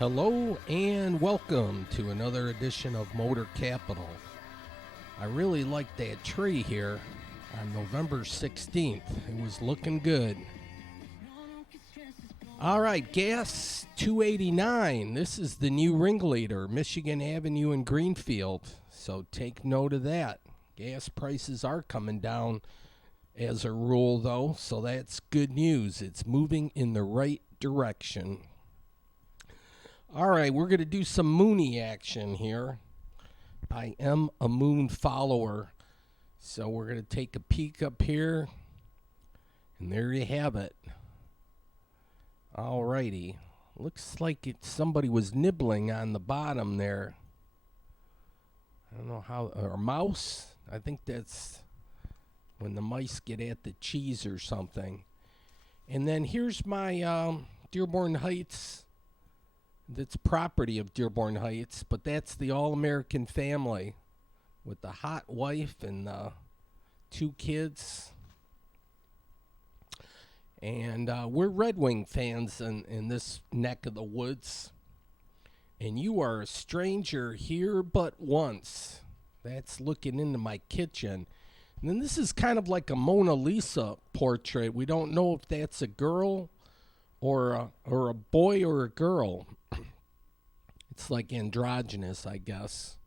Hello and welcome to another edition of Motor Capital. I really liked that tree here on November 16th. It was looking good. All right, gas $2.89. This is the new ringleader, Michigan Avenue in Greenfield. So take note of that. Gas prices are coming down as a rule, though, so that's good news. It's moving in the right direction. All right, we're going to do some Mooney action here. I am a Moon follower, so we're going to take a peek up here, and there you have it. All righty. Looks like somebody was nibbling on the bottom there. I don't know how, or a mouse? I think that's when the mice get at the cheese or something. And then here's my Dearborn Heights. That's property of Dearborn Heights, but that's the all-American family with the hot wife and 2 kids. And we're Red Wing fans in this neck of the woods. And you are a stranger here but once. That's looking into my kitchen. And then this is kind of like a Mona Lisa portrait. We don't know if that's a girl or a boy or a girl. It's like androgynous, I guess.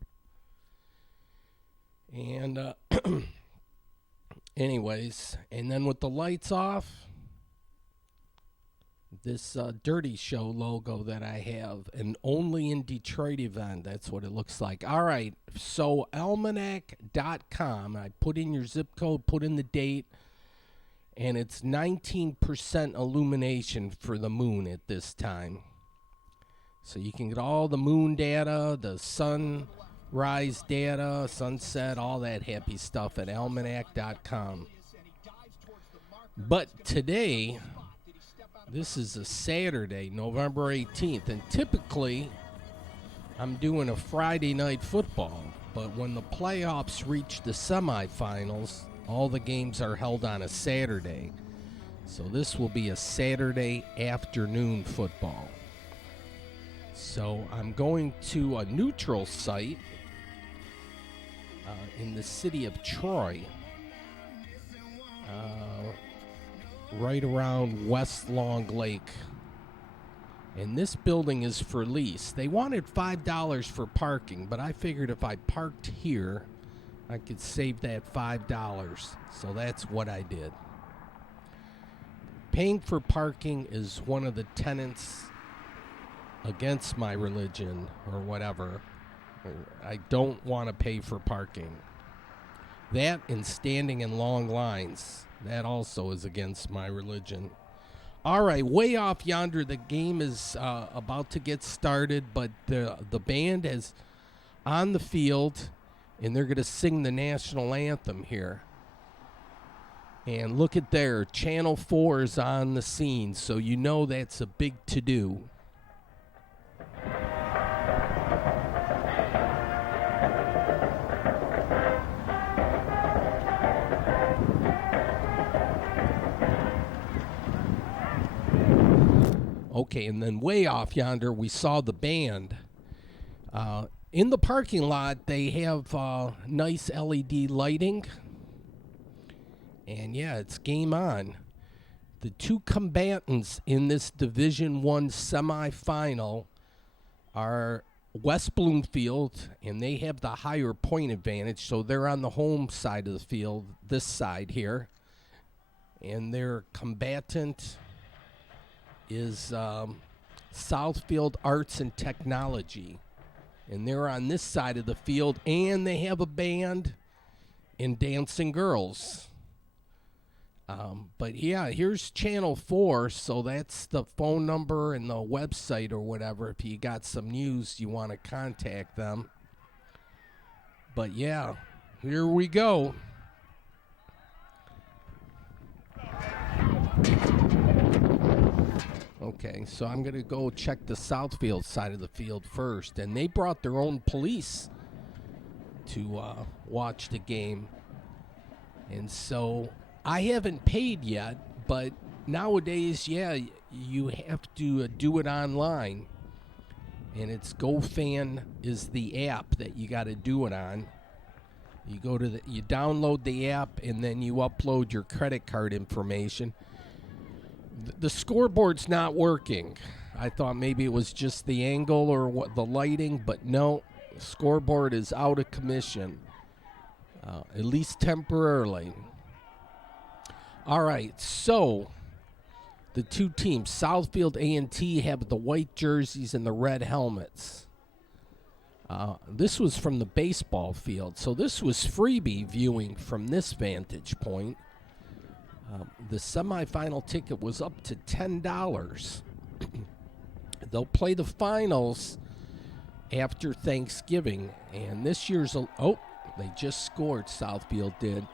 And anyways, and then with the lights off, this Dirty Show logo that I have, an only in Detroit event. That's what it looks like. All right, so almanac.com. I put in your zip code, put in the date, and it's 19% illumination for the moon at this time. So you can get all the moon data, the sunrise data, sunset, all that happy stuff at almanac.com. But today, this is a Saturday, November 18th, and typically I'm doing a Friday night football. But when the playoffs reach the semifinals, all the games are held on a Saturday. So this will be a Saturday afternoon football. So I'm going to a neutral site in the city of Troy, right around West Long Lake. And this building is for lease. They wanted $5 for parking, but I figured if I parked here, I could save that $5. So that's what I did. Paying for parking is one of the tenets against my religion or whatever. I don't want to pay for parking. That and standing in long lines, that also is against my religion. All right, way off yonder, the game is about to get started, but the band is on the field, and they're going to sing the national anthem here. And look at there, Channel 4 is on the scene, so you know that's a big to-do. Okay, and then way off yonder, we saw the band. In the parking lot, they have nice LED lighting. And yeah, it's game on. The 2 combatants in this Division I semifinal are West Bloomfield, and they have the higher point advantage, so they're on the home side of the field, this side here. And their combatant is Southfield Arts and Technology, and they're on this side of the field, and they have a band and dancing girls. But yeah, here's Channel 4, so that's the phone number and the website or whatever if you got some news you want to contact them. But yeah, here we go. Okay, so I'm going to go check the Southfield side of the field first. And they brought their own police to watch the game. And so I haven't paid yet, but nowadays, yeah, you have to do it online. and it's GoFan is the app that you got to do it on. You you download the app, and then you upload your credit card information. The scoreboard's not working. I thought maybe it was just the angle or the lighting, but no, the scoreboard is out of commission, at least temporarily. All right, so the two teams, Southfield A&T, have the white jerseys and the red helmets. This was from the baseball field, so this was freebie viewing from this vantage point. The semifinal ticket was up to $10. They'll play the finals after Thanksgiving, and this year's they just scored. Southfield did.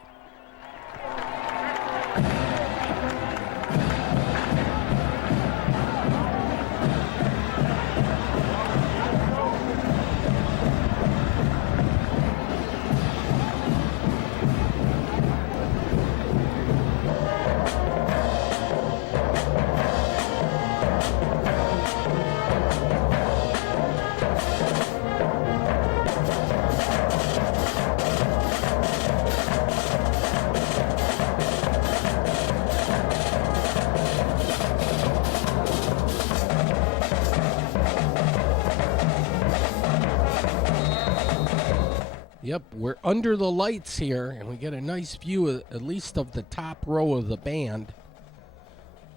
Yep, we're under the lights here, and we get a nice view, at least of the top row of the band.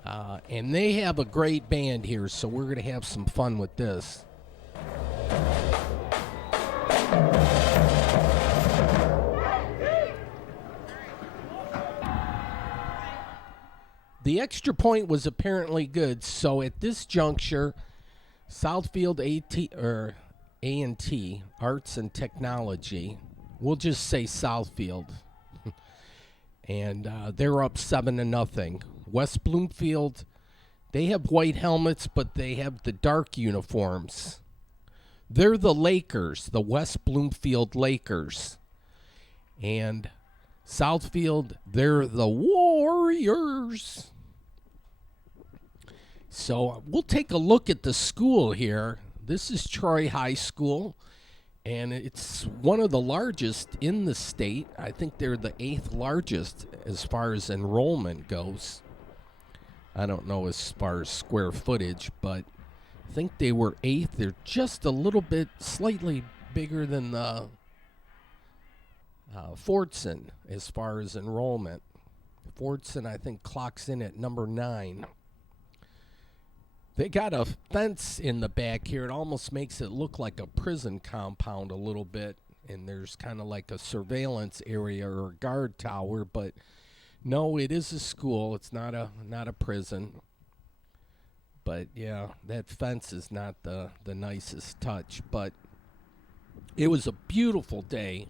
And they have a great band here, so we're going to have some fun with this. The extra point was apparently good, so at this juncture, Southfield A&T, Arts and Technology, we'll just say Southfield, and they're up 7-0. West Bloomfield, they have white helmets, but they have the dark uniforms. They're the Lakers, the West Bloomfield Lakers. And Southfield, they're the Warriors. So we'll take a look at the school here. This is Troy High School, and it's one of the largest in the state. I think they're the 8th largest as far as enrollment goes. I don't know as far as square footage, but I think they were 8th. They're just a little bit slightly bigger than the Fordson as far as enrollment. Fordson, I think, clocks in at number 9. They got a fence in the back here. It almost makes it look like a prison compound a little bit, and there's kind of like a surveillance area or a guard tower, but no, it is a school. It's not a prison. But yeah, that fence is not the nicest touch, but it was a beautiful day,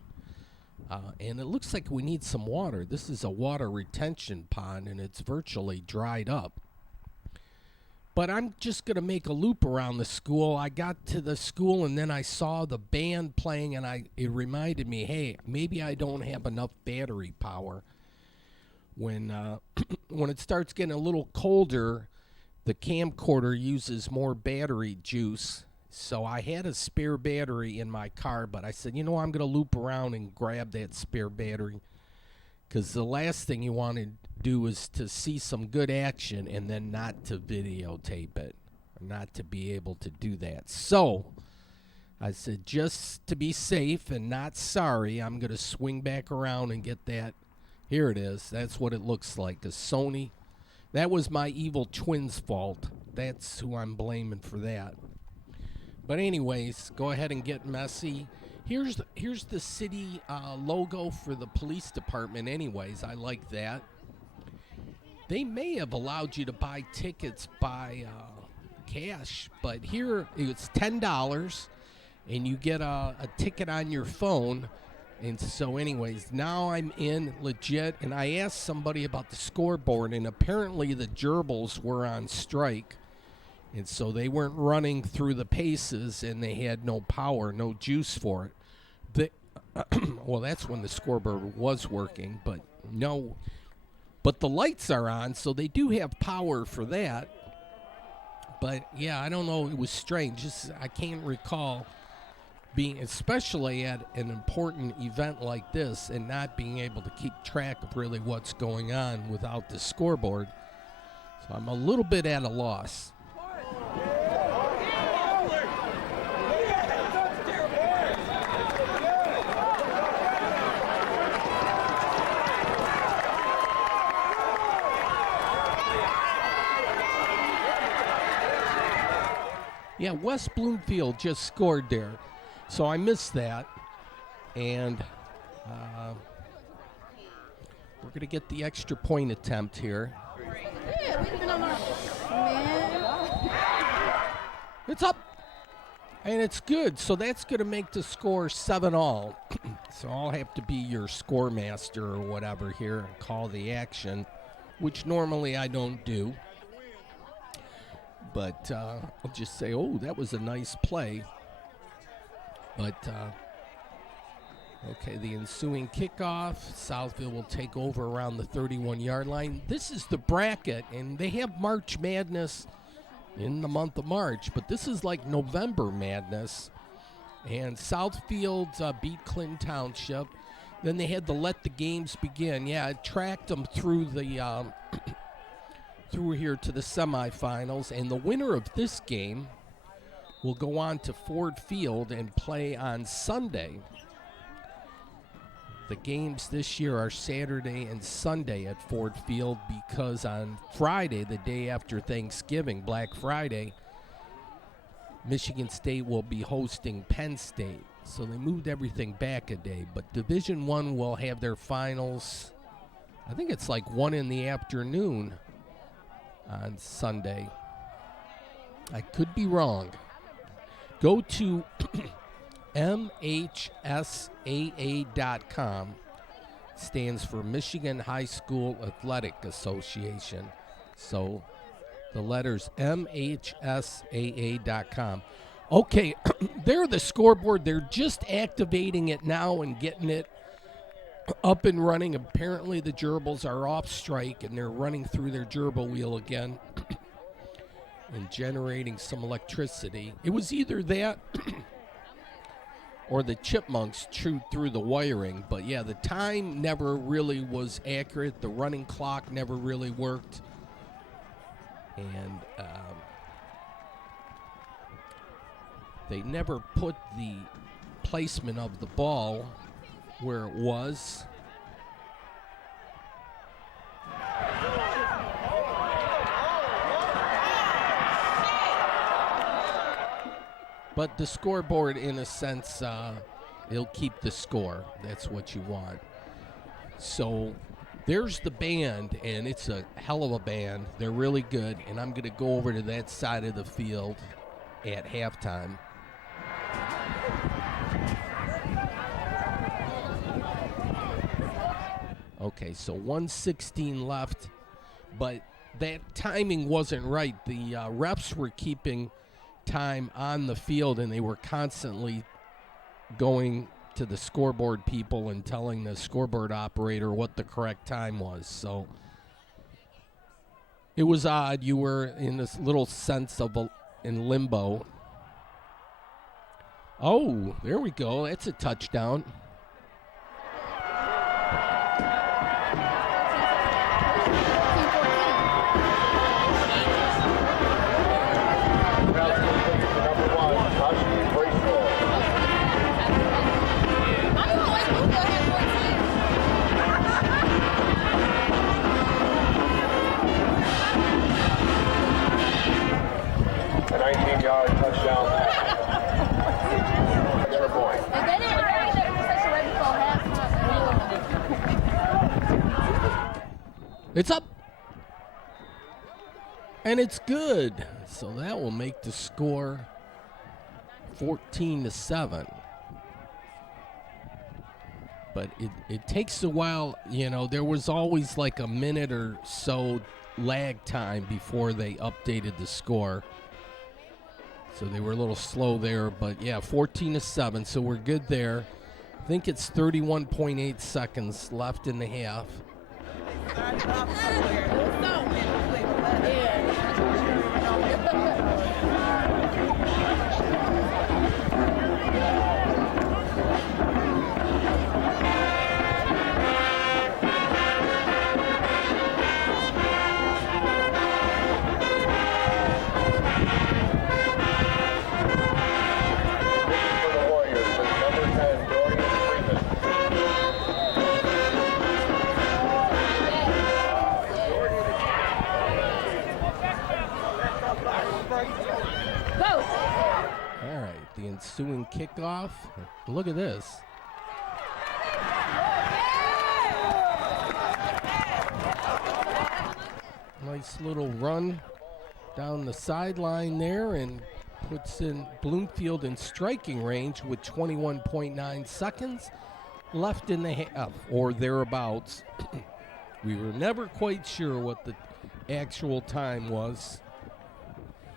and it looks like we need some water. This is a water retention pond, and it's virtually dried up. But I'm just going to make a loop around the school. I got to the school, and then I saw the band playing, and it reminded me, hey, maybe I don't have enough battery power. When when it starts getting a little colder, the camcorder uses more battery juice. So I had a spare battery in my car, but I said, I'm going to loop around and grab that spare battery. Because the last thing you want to do is to see some good action and then not to videotape it, or not to be able to do that. So I said, just to be safe and not sorry, I'm going to swing back around and get that. Here it is. That's what it looks like. A Sony. That was my evil twin's fault. That's who I'm blaming for that. But anyways, go ahead and get messy. Here's the city logo for the police department anyways. I like that. They may have allowed you to buy tickets by cash, but here it's $10, and you get a ticket on your phone. And so anyways, now I'm in legit, and I asked somebody about the scoreboard, and apparently the gerbils were on strike. And so they weren't running through the paces, and they had no power, no juice for it. Well, that's when the scoreboard was working, but no. But the lights are on, so they do have power for that. But, yeah, I don't know. It was strange. I can't recall being, especially at an important event like this, and not being able to keep track of really what's going on without the scoreboard. So I'm a little bit at a loss. Yeah, West Bloomfield just scored there. So I missed that. And we're going to get the extra point attempt here. It's up. And it's good. So that's going to make the score 7-all. So I'll have to be your score master or whatever here and call the action, which normally I don't do. But I'll just say, oh, that was a nice play. But, okay, the ensuing kickoff. Southfield will take over around the 31-yard line. This is the bracket, and they have March Madness in the month of March, but this is like November Madness. And Southfield beat Clinton Township. Then they had to let the games begin. Yeah, it tracked them through the through here to the semifinals, and the winner of this game will go on to Ford Field and play on Sunday. The games this year are Saturday and Sunday at Ford Field because on Friday, the day after Thanksgiving, Black Friday, Michigan State will be hosting Penn State. So they moved everything back a day. But Division I will have their finals, I think it's like 1 in the afternoon on Sunday. I could be wrong. Go to MHSAA.com. Stands for Michigan High School Athletic Association. So the letters MHSAA.com. Okay, they're the scoreboard. They're just activating it now and getting it up and running. Apparently the gerbils are off strike and they're running through their gerbil wheel again and generating some electricity. It was either that or the chipmunks chewed through the wiring. But yeah, the time never really was accurate. The running clock never really worked. And they never put the placement of the ball where it was. But the scoreboard, in a sense, it'll keep the score. That's what you want. So there's the band, and it's a hell of a band. They're really good, and I'm going to go over to that side of the field at halftime. Okay, so 1:16 left, but that timing wasn't right. The refs were keeping time on the field, and they were constantly going to the scoreboard people and telling the scoreboard operator what the correct time was. So it was odd. You were in this little sense of in limbo. Oh, there we go. That's a touchdown. A 19-yard touchdown pass. Extra point. And they didn't bring the interception right before halftime. It's up. And it's good. So that will make the score 14-7. But it takes a while. You know, there was always like a minute or so lag time before they updated the score. So they were a little slow there, but yeah, 14-7, so we're good there. I think it's 31.8 seconds left in the half. the ensuing kickoff. Look at this. Nice little run down the sideline there and puts in Bloomfield in striking range with 21.9 seconds left in the half, or thereabouts. We were never quite sure what the actual time was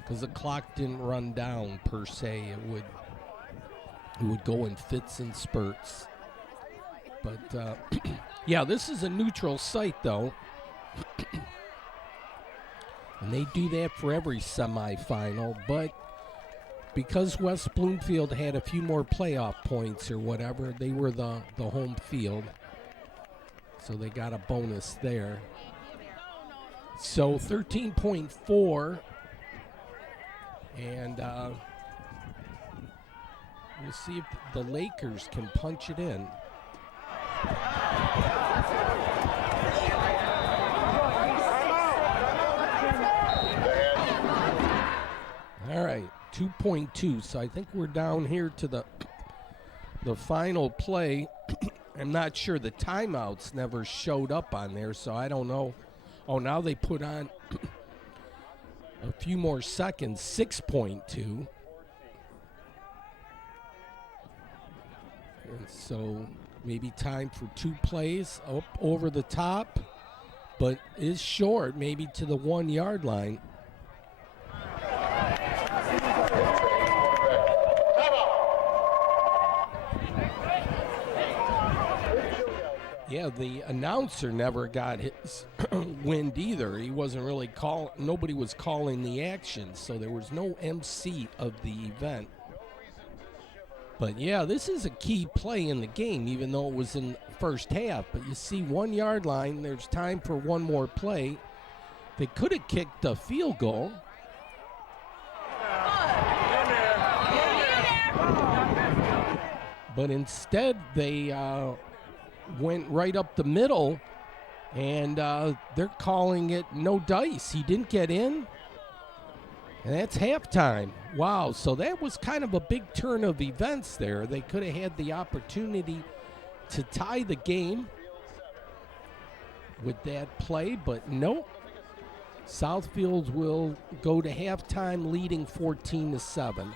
because the clock didn't run down per se. It would go in fits and spurts. But yeah, this is a neutral site though. And they do that for every semifinal, but because West Bloomfield had a few more playoff points or whatever, they were the home field. So they got a bonus there. So 13.4. And we'll see if the Lakers can punch it in. All right, 2.2. So I think we're down here to the final play. I'm not sure. The timeouts never showed up on there, so I don't know. Oh, now they put on a few more seconds, 6.2. And so maybe time for 2 plays up over the top, but is short, maybe to the 1 yard line. Yeah, the announcer never got his wind either. He wasn't really nobody was calling the action, so there was no MC of the event. But yeah, this is a key play in the game, even though it was in the first half. But you see 1 yard line, there's time for one more play. They could have kicked a field goal. But instead, they went right up the middle, and they're calling it no dice. He didn't get in, and that's halftime. Wow, so that was kind of a big turn of events there. They could have had the opportunity to tie the game with that play, but nope. Southfield will go to halftime leading 14-7.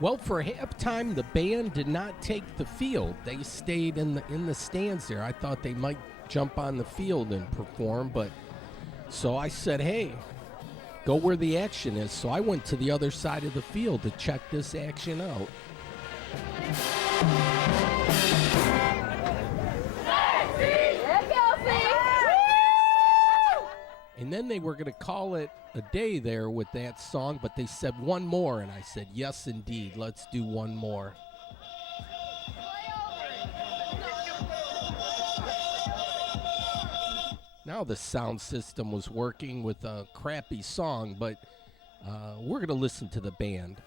Well, for halftime, the band did not take the field. They stayed in the stands there. I thought they might jump on the field and perform, but so I said, hey, go where the action is. So I went to the other side of the field to check this action out. And then they were going to call it a day there with that song, but they said one more, and I said, yes, indeed, let's do one more. Now the sound system was working with a crappy song, but we're going to listen to the band.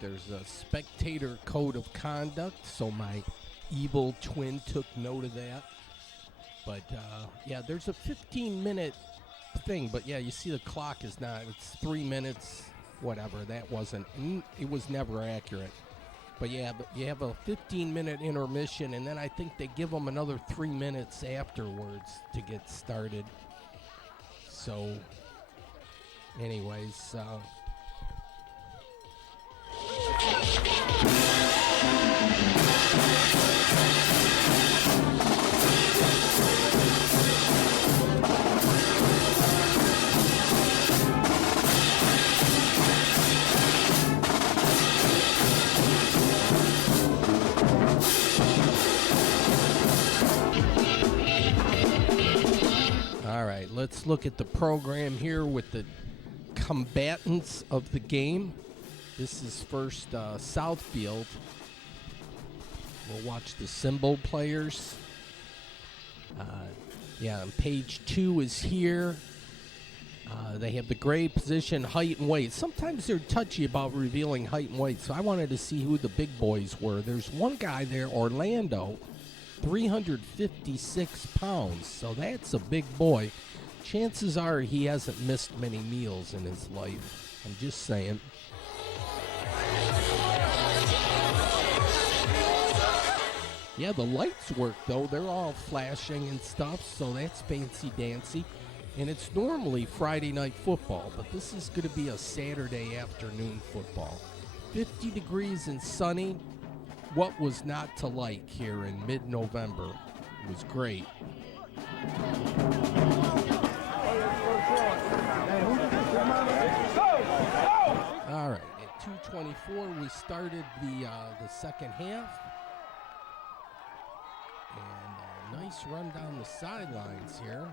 There's a spectator code of conduct, so my evil twin took note of that. But, yeah, there's a 15-minute thing. But, yeah, you see the clock is not. It's 3 minutes, whatever. That wasn't. It was never accurate. But, yeah, but you have a 15-minute intermission, and then I think they give them another 3 minutes afterwards to get started. So, anyways, all right, let's look at the program here with the combatants of the game. This is first Southfield. We'll watch the symbol players. Yeah, and page 2 is here. They have the grade, position, height, and weight. Sometimes they're touchy about revealing height and weight, so I wanted to see who the big boys were. There's one guy there, Orlando, 356 pounds, so that's a big boy. Chances are he hasn't missed many meals in his life. I'm just saying. Yeah, the lights work, though. They're all flashing and stuff, so that's fancy-dancy. And it's normally Friday night football, but this is going to be a Saturday afternoon football. 50 degrees and sunny. What was not to like here in mid-November? It was great. All right, at 2:24, we started the second half. And a nice run down the sidelines here.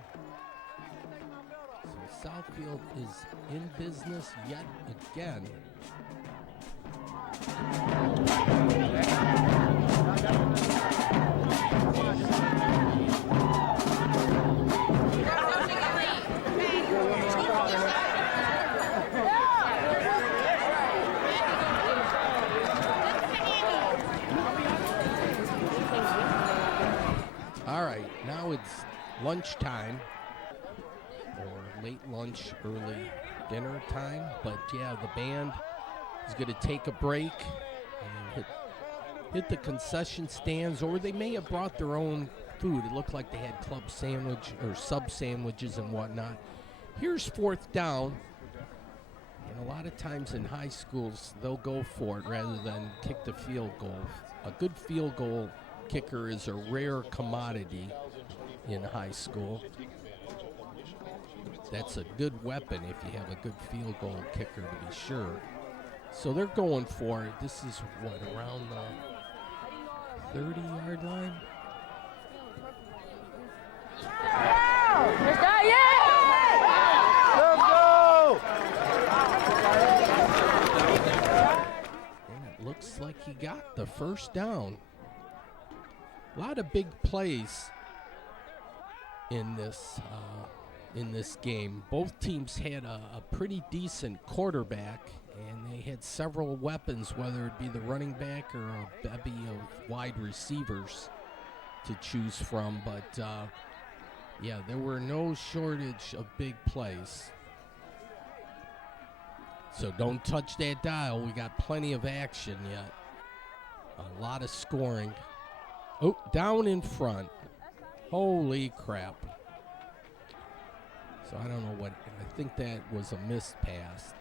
So Southfield is in business yet again. All right, now it's lunchtime, or late lunch, early dinner time. But yeah, the band is going to take a break and hit the concession stands, or they may have brought their own food. It looked like they had club sandwich or sub sandwiches and whatnot. Here's fourth down. And a lot of times in high schools, they'll go for it rather than kick the field goal. A good field goal kicker is a rare commodity in high school. That's a good weapon if you have a good field goal kicker, to be sure. So they're going for it. This is what, around the 30-yard line? Let's go, And it looks like he got the first down. A lot of big plays in this in this game. Both teams had a pretty decent quarterback, and they had several weapons, whether it be the running back or a bevy of wide receivers to choose from. But, yeah, there were no shortage of big plays. So don't touch that dial. We got plenty of action yet. A lot of scoring. Oh, down in front. Holy crap. So I don't know what, I think that was a missed pass.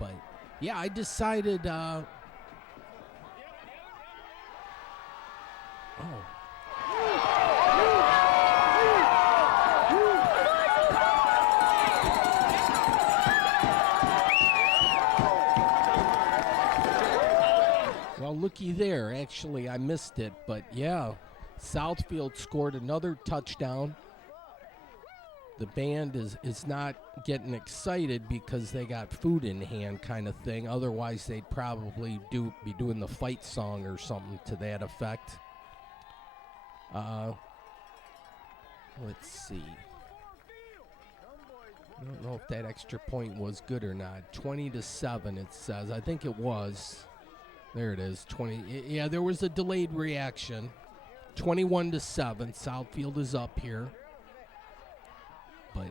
But, yeah, I decided, well, looky there. Actually, I missed it. But, yeah, Southfield scored another touchdown. The band is not getting excited because they got food in hand kind of thing. Otherwise, they'd probably be doing the fight song or something to that effect. Let's see. I don't know if that extra point was good or not. 20-7, it says. I think it was. There it is. 20. Yeah, there was a delayed reaction. 21-7. Southfield is up here. But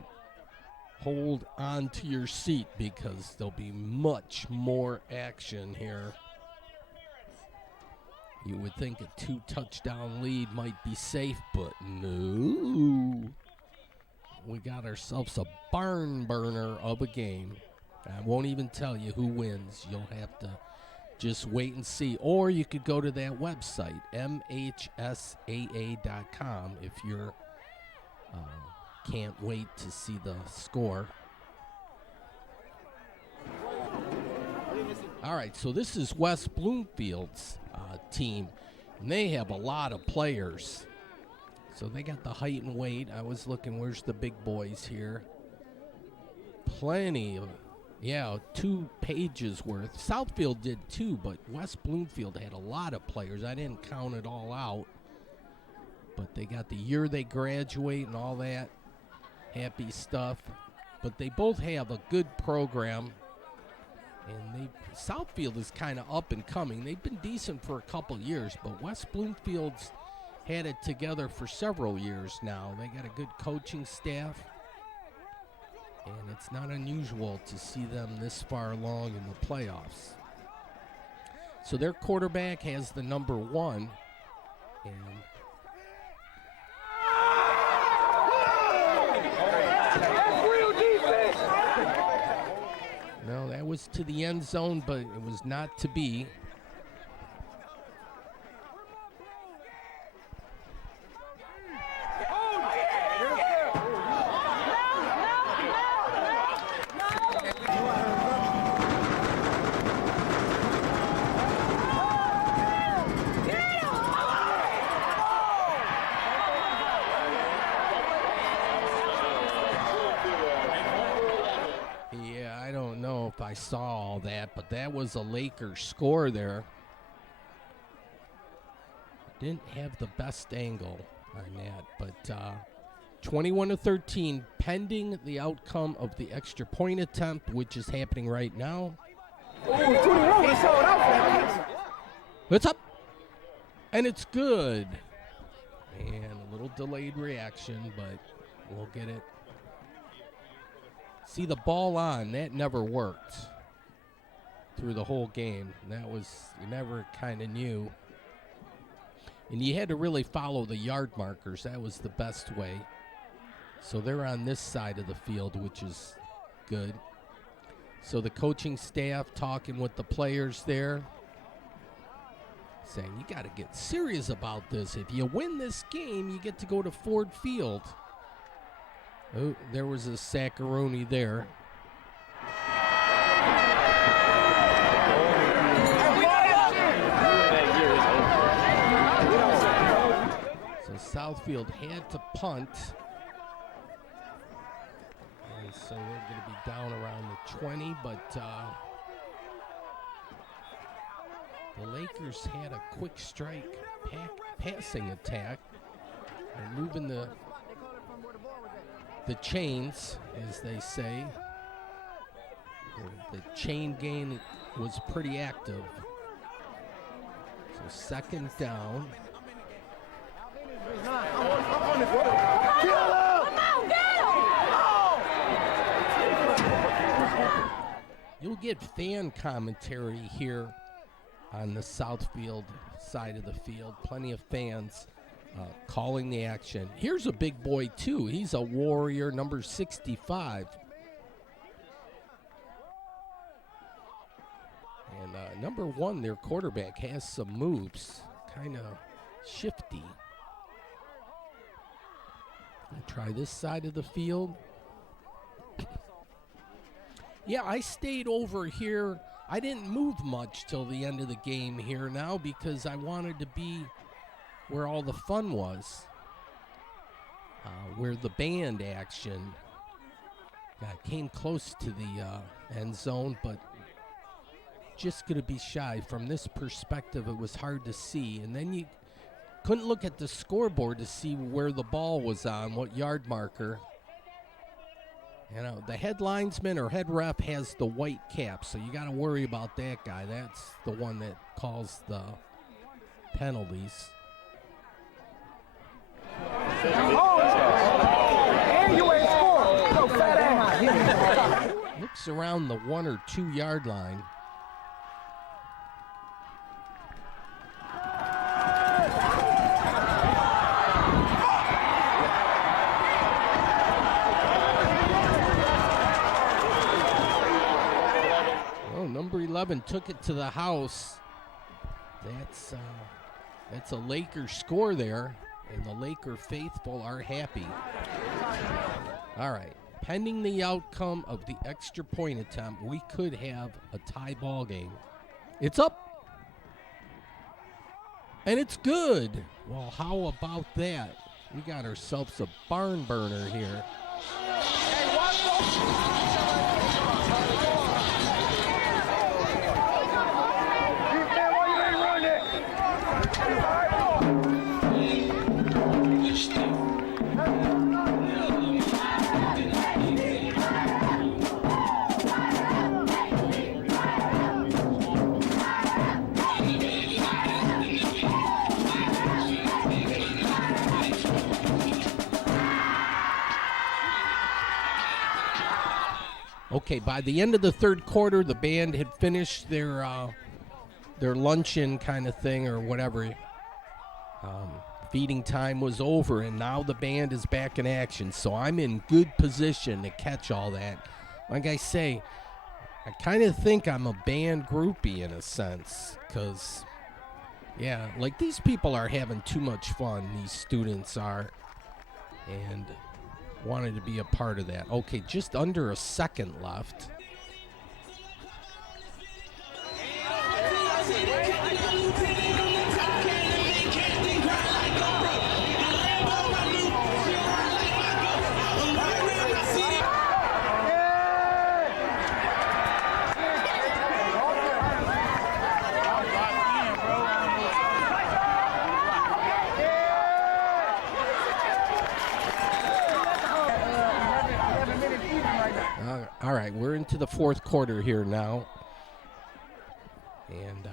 hold on to your seat because there'll be much more action here. You would think a 2-touchdown lead might be safe, but no. We got ourselves a barn burner of a game. I won't even tell you who wins. You'll have to just wait and see. Or you could go to that website, mhsaa.com, if you're can't wait to see the score. All right, so this is West Bloomfield's team, and they have a lot of players. So they got the height and weight. I was looking, where's the big boys here? Plenty of, 2 pages worth. Southfield did too, but West Bloomfield had a lot of players. I didn't count it all out, but they got the year they graduate and all that happy stuff. But they both have a good program, and Southfield is kind of up and coming. They've been decent for a couple years, but West Bloomfield's had it together for several years now. They got a good coaching staff, and it's not unusual to see them this far along in the playoffs. So their quarterback has the number 1, and no, that was to the end zone, but it was not to be. I saw all that, but that was a Lakers score there. Didn't have the best angle on that, but 21-13, pending the outcome of the extra point attempt, which is happening right now. It's up, and it's good. And a little delayed reaction, but we'll get it. See, the ball on, that never worked through the whole game. That was, you never kind of knew. And you had to really follow the yard markers. That was the best way. So they're on this side of the field, which is good. So the coaching staff talking with the players there, saying, you got to get serious about this. If you win this game, you get to go to Ford Field. Oh, there was a sackaroni there. So Southfield had to punt. And so they're going to be down around the 20, but the Lakers had a quick strike passing attack. They're moving the the chains, as they say. The chain gang was pretty active. So second down. You'll get fan commentary here on the Southfield side of the field. Plenty of fans calling the action. Here's a big boy, too. He's a Warrior, number 65. And number 1, their quarterback, has some moves. Kind of shifty. We'll try this side of the field. Yeah, I stayed over here. I didn't move much till the end of the game here now because I wanted to be where all the fun was, where the band action came close to the end zone, but just going to be shy. From this perspective, it was hard to see, and then you couldn't look at the scoreboard to see where the ball was on, what yard marker. You know, the head linesman or head ref has the white cap, so you got to worry about that guy. That's the one that calls the penalties. Looks around the 1 or 2 yard line. Number 11 took it to the house. That's a Laker score there, and the Laker faithful are happy. All right, pending the outcome of the extra point attempt, we could have a tie ball game. It's up, and it's good. Well, how about that? We got ourselves a barn burner here. Okay, by the end of the third quarter, the band had finished their luncheon kind of thing or whatever. Feeding time was over, and now the band is back in action. So I'm in good position to catch all that. Like I say, I kind of think I'm a band groupie in a sense because, yeah, like these people are having too much fun. These students are, and wanted to be a part of that. Okay, just under a second left. All right, we're into the fourth quarter here now. And,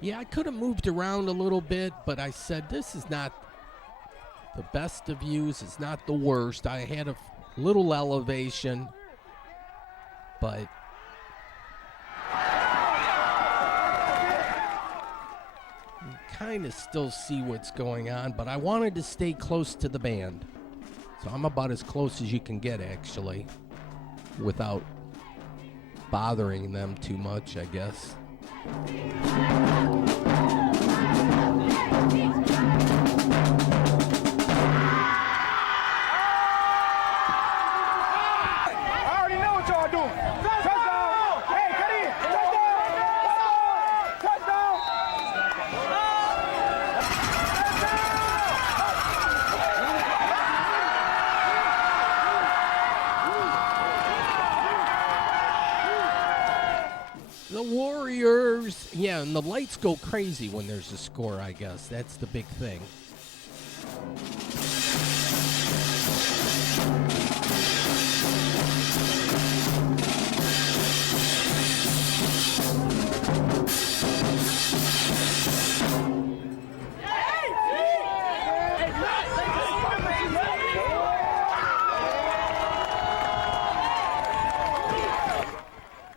yeah, I could have moved around a little bit, but I said this is not the best of views. It's not the worst. I had a little elevation, but you kind of still see what's going on, but I wanted to stay close to the band. So I'm about as close as you can get, actually, without bothering them too much, I guess. I already know what y'all doing. Touchdown! Hey, cut in! Touchdown! Touchdown! The Warriors, yeah, and the lights go crazy when there's a score, I guess. That's the big thing.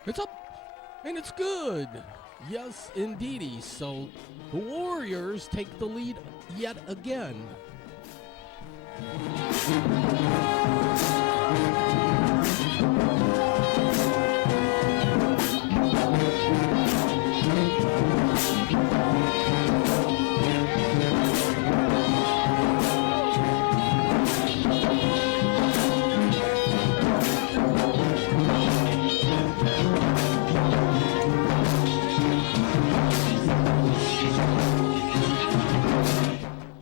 It's up, and it's good. Yes, indeedy. So the Warriors take the lead yet again.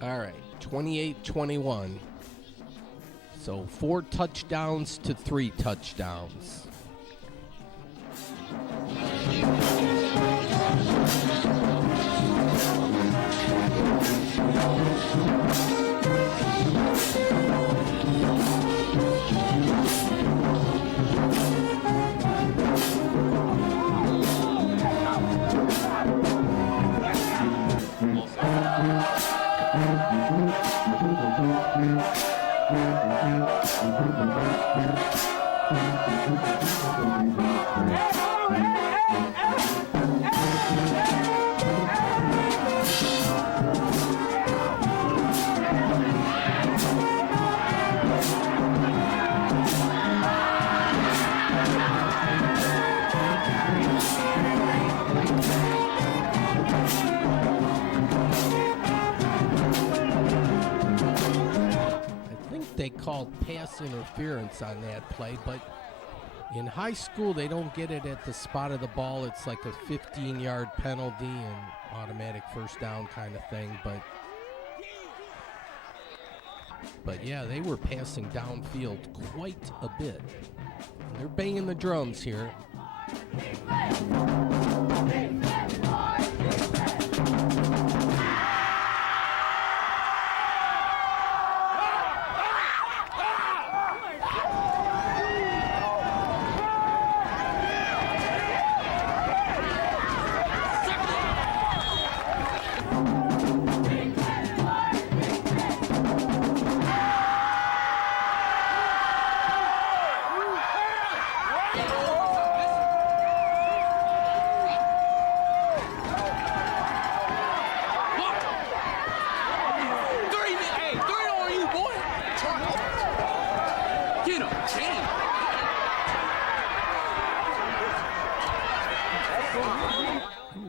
All right, 28-21. So 4 touchdowns to 3 touchdowns. They called pass interference on that play, but in high school they don't get it at the spot of the ball. It's like a 15-yard penalty and automatic first down kind of thing, but yeah, they were passing downfield quite a bit. They're banging the drums here.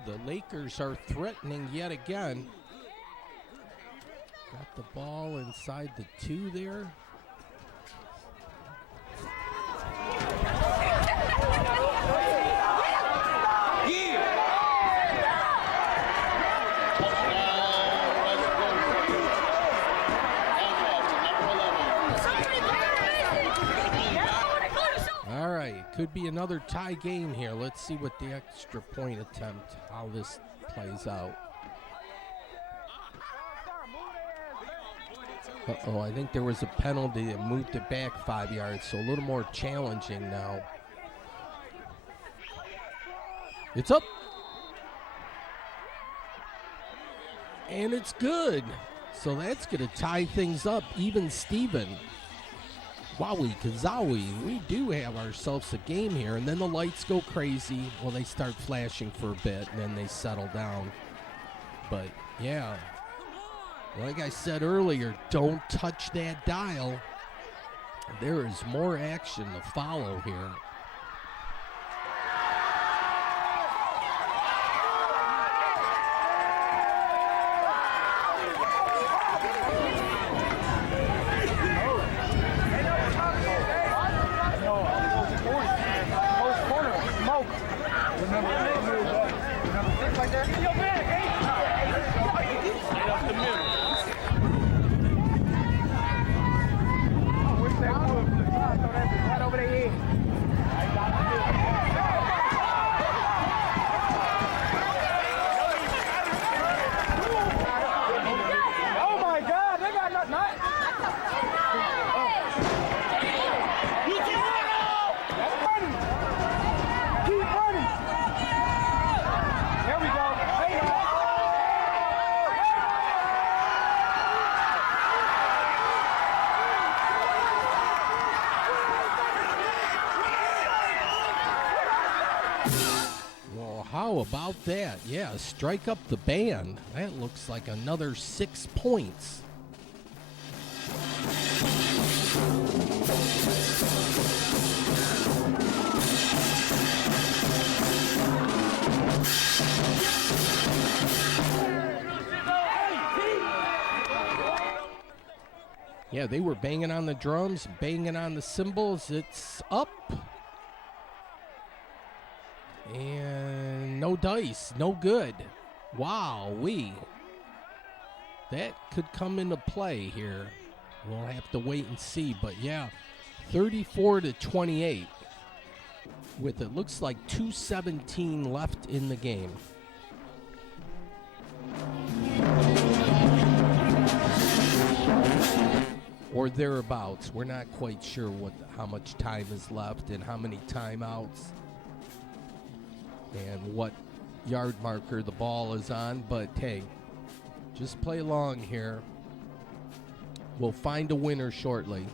The Lakers are threatening yet again. Got the ball inside the 2 there. All right, could be another tie game here. Let's see what the extra point attempt, how this plays out. Uh-oh, I think there was a penalty that moved it back 5 yards, so a little more challenging now. It's up. And it's good. So that's going to tie things up, even Steven. Wowie kazowie, we do have ourselves a game here, and then the lights go crazy. Well, they start flashing for a bit, and then they settle down. But, yeah, like I said earlier, don't touch that dial. There is more action to follow here. Well, how about that? Yeah, strike up the band. That looks like another 6 points. Yeah, they were banging on the drums, banging on the cymbals. It's up. And no dice, no good. Wow-wee. That could come into play here. We'll have to wait and see. But yeah, 34-28 with it looks like 2:17 left in the game. Or thereabouts. We're not quite sure how much time is left and how many timeouts and what yard marker the ball is on. But hey, just play along here. We'll find a winner shortly.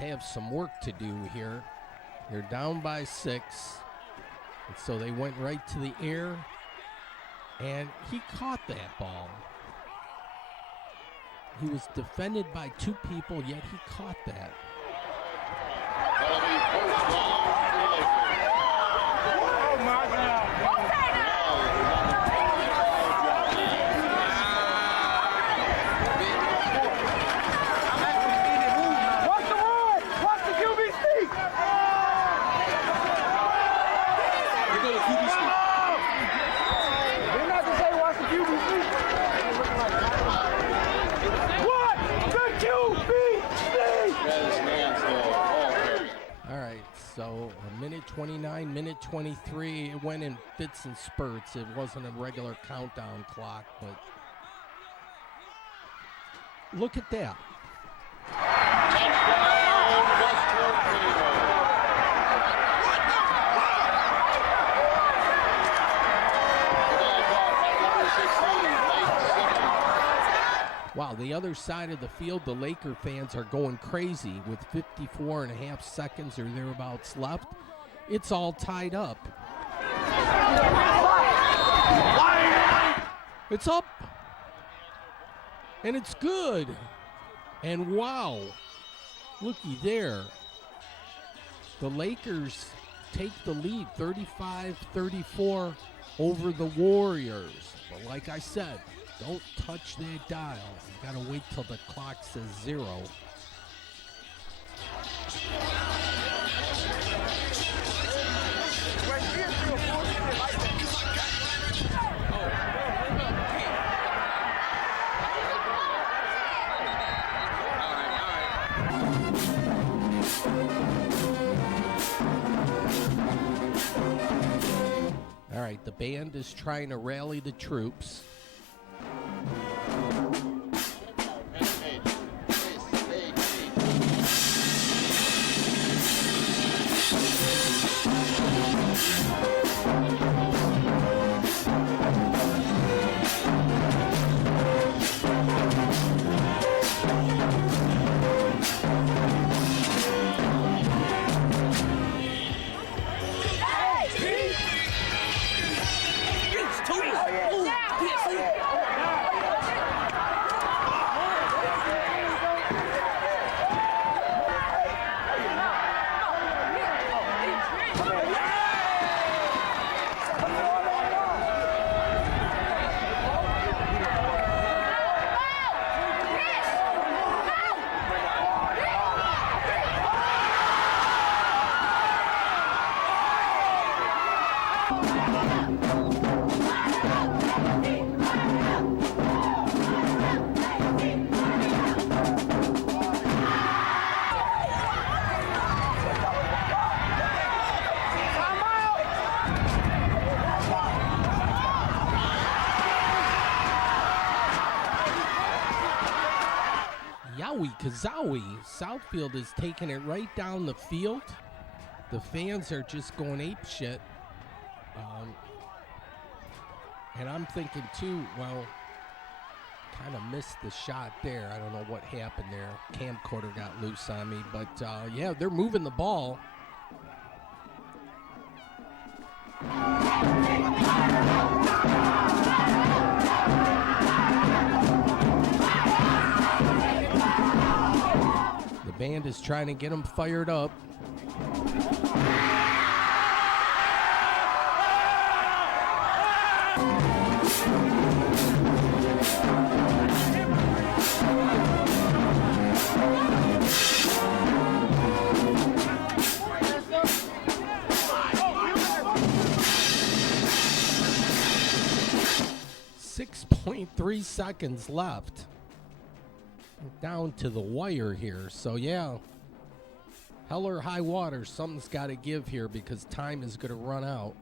Have some work to do here. They're down by 6, and so they went right to the air, and he caught that ball. He was defended by 2 people, yet he caught that. Oh my God. So a minute 29, minute 23, it went in fits and spurts. It wasn't a regular countdown clock, but look at that. Wow, the other side of the field, the Laker fans are going crazy with 54 and a half seconds or thereabouts left. It's all tied up. It's up. And it's good. And wow, looky there. The Lakers take the lead 35-34 over the Warriors. But like I said, don't touch that dial. You gotta wait till the clock says 0. All right, the band is trying to rally the troops. Yowie Kazowie. Southfield is taking it right down the field. The fans are just going ape shit. And I'm thinking too, well, kind of missed the shot there. I don't know what happened there. Camcorder got loose on me, but yeah, they're moving the ball. The band is trying to get them fired up. .3 seconds left. Down to the wire here. So yeah, hell or high water, something's got to give here because time is going to run out.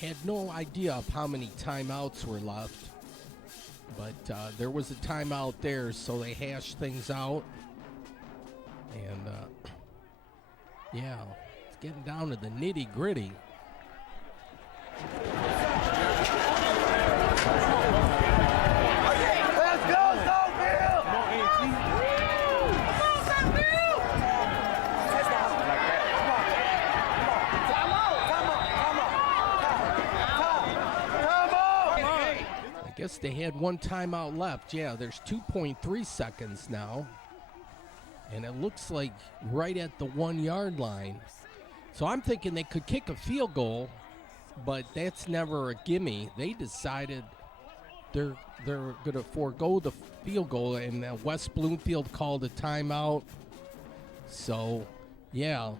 Had no idea of how many timeouts were left, but there was a timeout there, so they hashed things out. And yeah, it's getting down to the nitty gritty. Let's go, Southfield! I guess they had one timeout left. Yeah, there's 2.3 seconds now. And it looks like right at the 1 yard line. So I'm thinking they could kick a field goal, but that's never a gimme. They decided they're going to forego the field goal, and West Bloomfield called a timeout. So, yeah,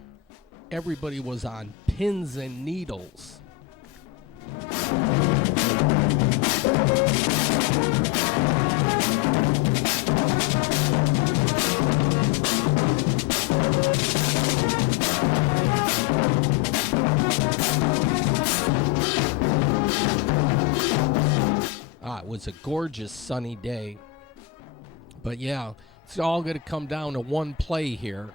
everybody was on pins and needles. It was a gorgeous sunny day. But yeah, it's all going to come down to one play here.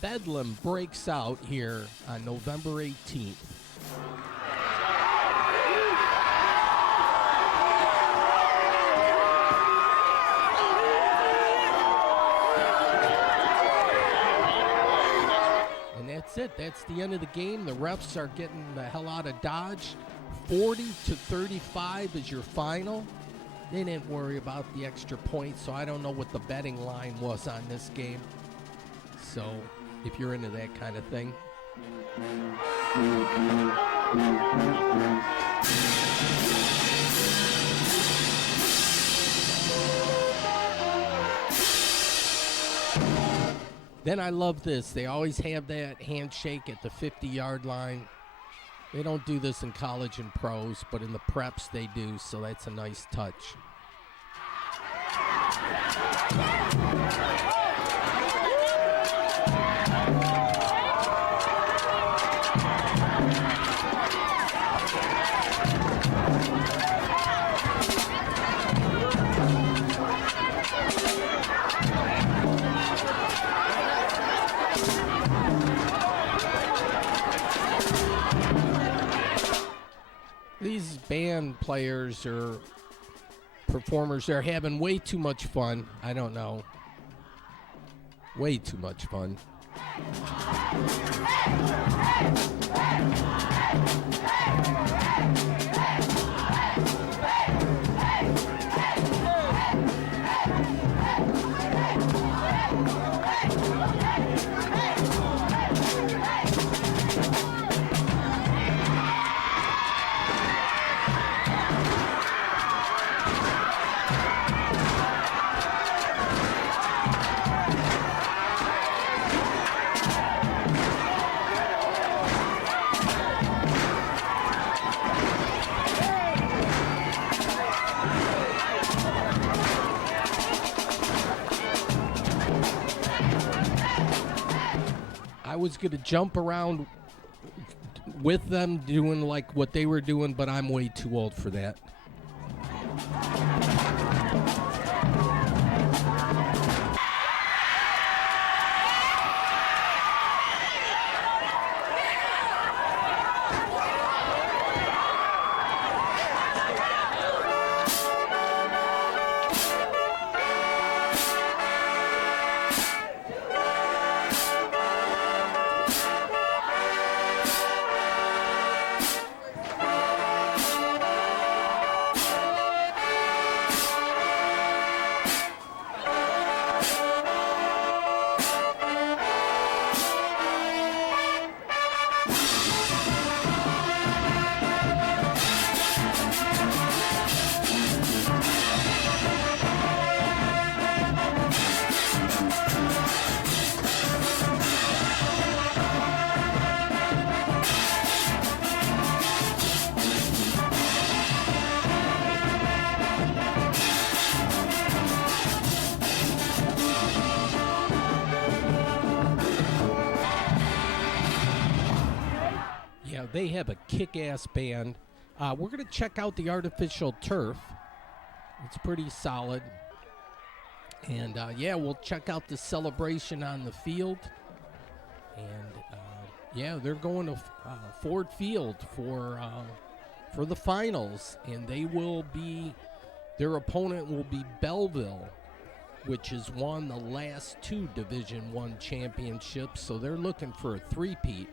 Bedlam breaks out here on November 18th. And that's it. That's the end of the game. The refs are getting the hell out of Dodge. 40-35 is your final. They didn't worry about the extra points, so I don't know what the betting line was on this game. So, if you're into that kind of thing. Then I love this. They always have that handshake at the 50-yard line. They don't do this in college and pros, but in the preps they do, so that's a nice touch. band players or performers, they're having way too much fun. I don't know. Way too much fun. I was going to jump around with them doing like what they were doing, but I'm way too old for that. They have a kick-ass band. We're going to check out the artificial turf. It's pretty solid. And, we'll check out the celebration on the field. And, they're going to Ford Field for the finals. And their opponent will be Belleville, which has won the last 2 Division I championships. So they're looking for a three-peat.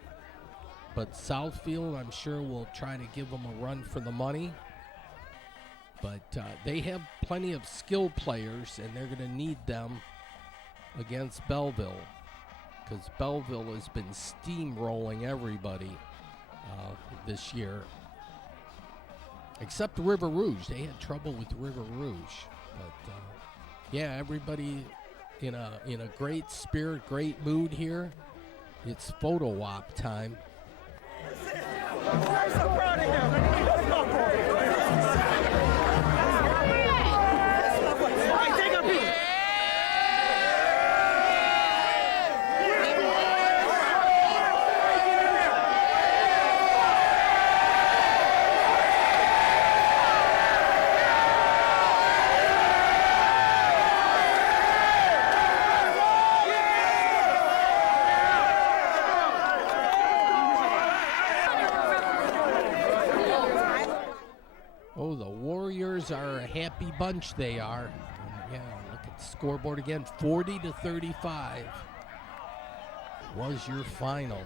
But Southfield, I'm sure, will try to give them a run for the money. But they have plenty of skilled players, and they're going to need them against Belleville, because Belleville has been steamrolling everybody this year. Except River Rouge. They had trouble with River Rouge. But, everybody in a great spirit, great mood here. It's photo op time. I'm so proud of him. Let's go, bro. All right, take a beat. Oh, the Warriors are a happy bunch, they are. And look at the scoreboard again, 40-35 was your final.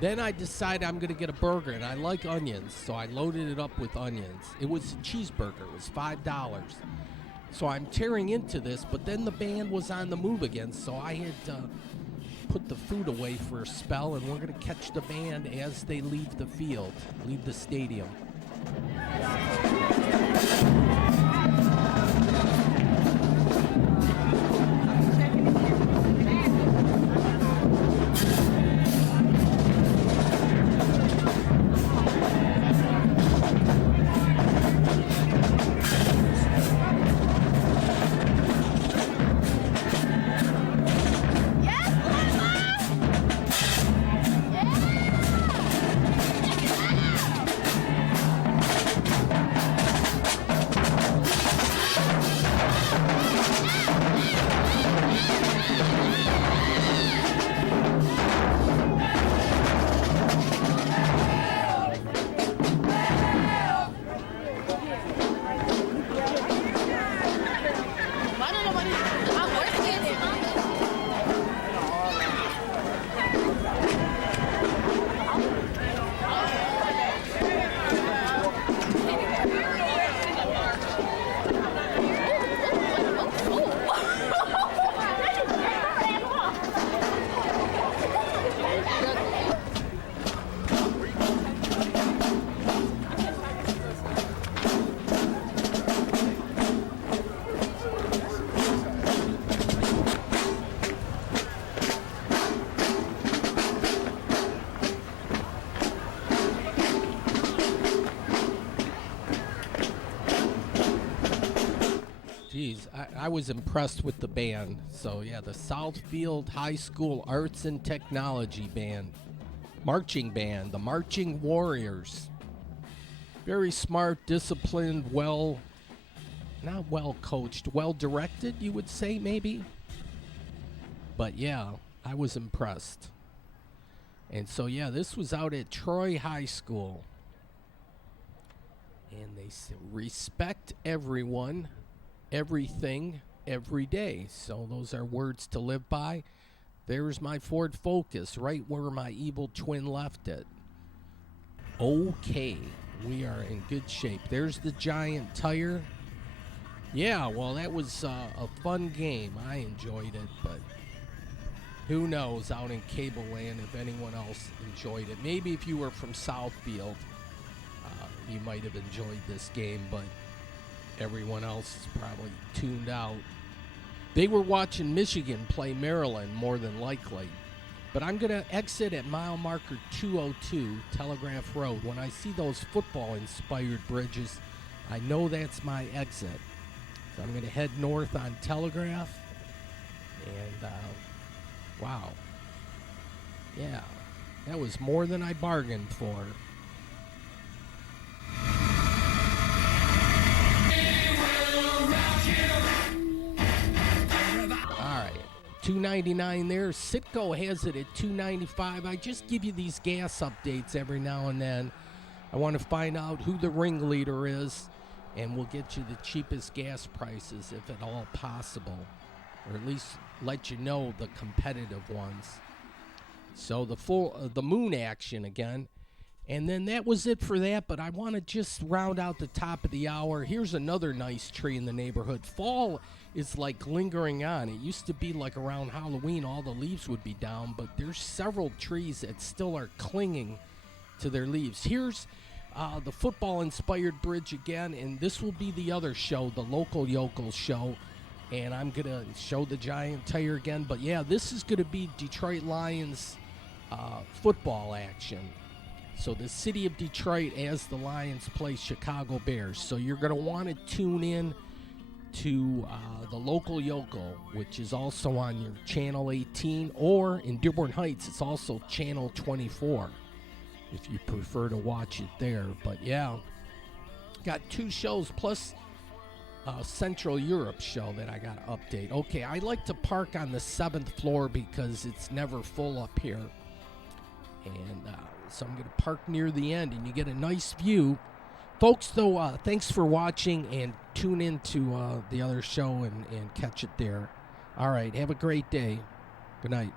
Then I decided I'm going to get a burger, and I like onions, so I loaded it up with onions. It was a cheeseburger. It was $5. So I'm tearing into this, but then the band was on the move again, so I had to put the food away for a spell, and we're going to catch the band as they leave the field, leave the stadium. I was impressed with the band. So, yeah, the Southfield High School Arts and Technology Band. Marching band, the Marching Warriors. Very smart, disciplined, not well coached, well directed, you would say, maybe. But, yeah, I was impressed. And so, yeah, this was out at Troy High School. And they said, respect everyone, everything, every day. So those are words to live by. There's my Ford Focus, right where my evil twin left it. Okay, we are in good shape. There's the giant tire. Yeah, well, that was a fun game. I enjoyed it, but who knows out in Cable Land if anyone else enjoyed it. Maybe if you were from Southfield, you might have enjoyed this game, but everyone else is probably tuned out. They were watching Michigan play Maryland, more than likely. But I'm going to exit at mile marker 202, Telegraph Road. When I see those football-inspired bridges, I know that's my exit. So I'm going to head north on Telegraph. And, wow. Yeah, that was more than I bargained for. $2.99 there. Citgo has it at $2.95. I just give you these gas updates every now and then. I want to find out who the ringleader is, and we'll get you the cheapest gas prices if at all possible, or at least let you know the competitive ones. So the moon action again. And then that was it for that, but I want to just round out the top of the hour. Here's another nice tree in the neighborhood. Fall is like lingering on. It used to be like around Halloween, all the leaves would be down, but there's several trees that still are clinging to their leaves. Here's the football-inspired bridge again, and this will be the other show, the Local Yokels show, and I'm going to show the giant tire again. But, yeah, this is going to be Detroit Lions football action. So the city of Detroit as the Lions play Chicago Bears. So you're going to want to tune in to the Local Yokel, which is also on your Channel 18, or in Dearborn Heights, it's also Channel 24, if you prefer to watch it there. But yeah, got 2 shows plus Central Europe show that I got to update. Okay, I like to park on the 7th floor because it's never full up here. And so I'm going to park near the end, and you get a nice view. Folks, though, thanks for watching, and tune in to the other show and catch it there. All right, have a great day. Good night.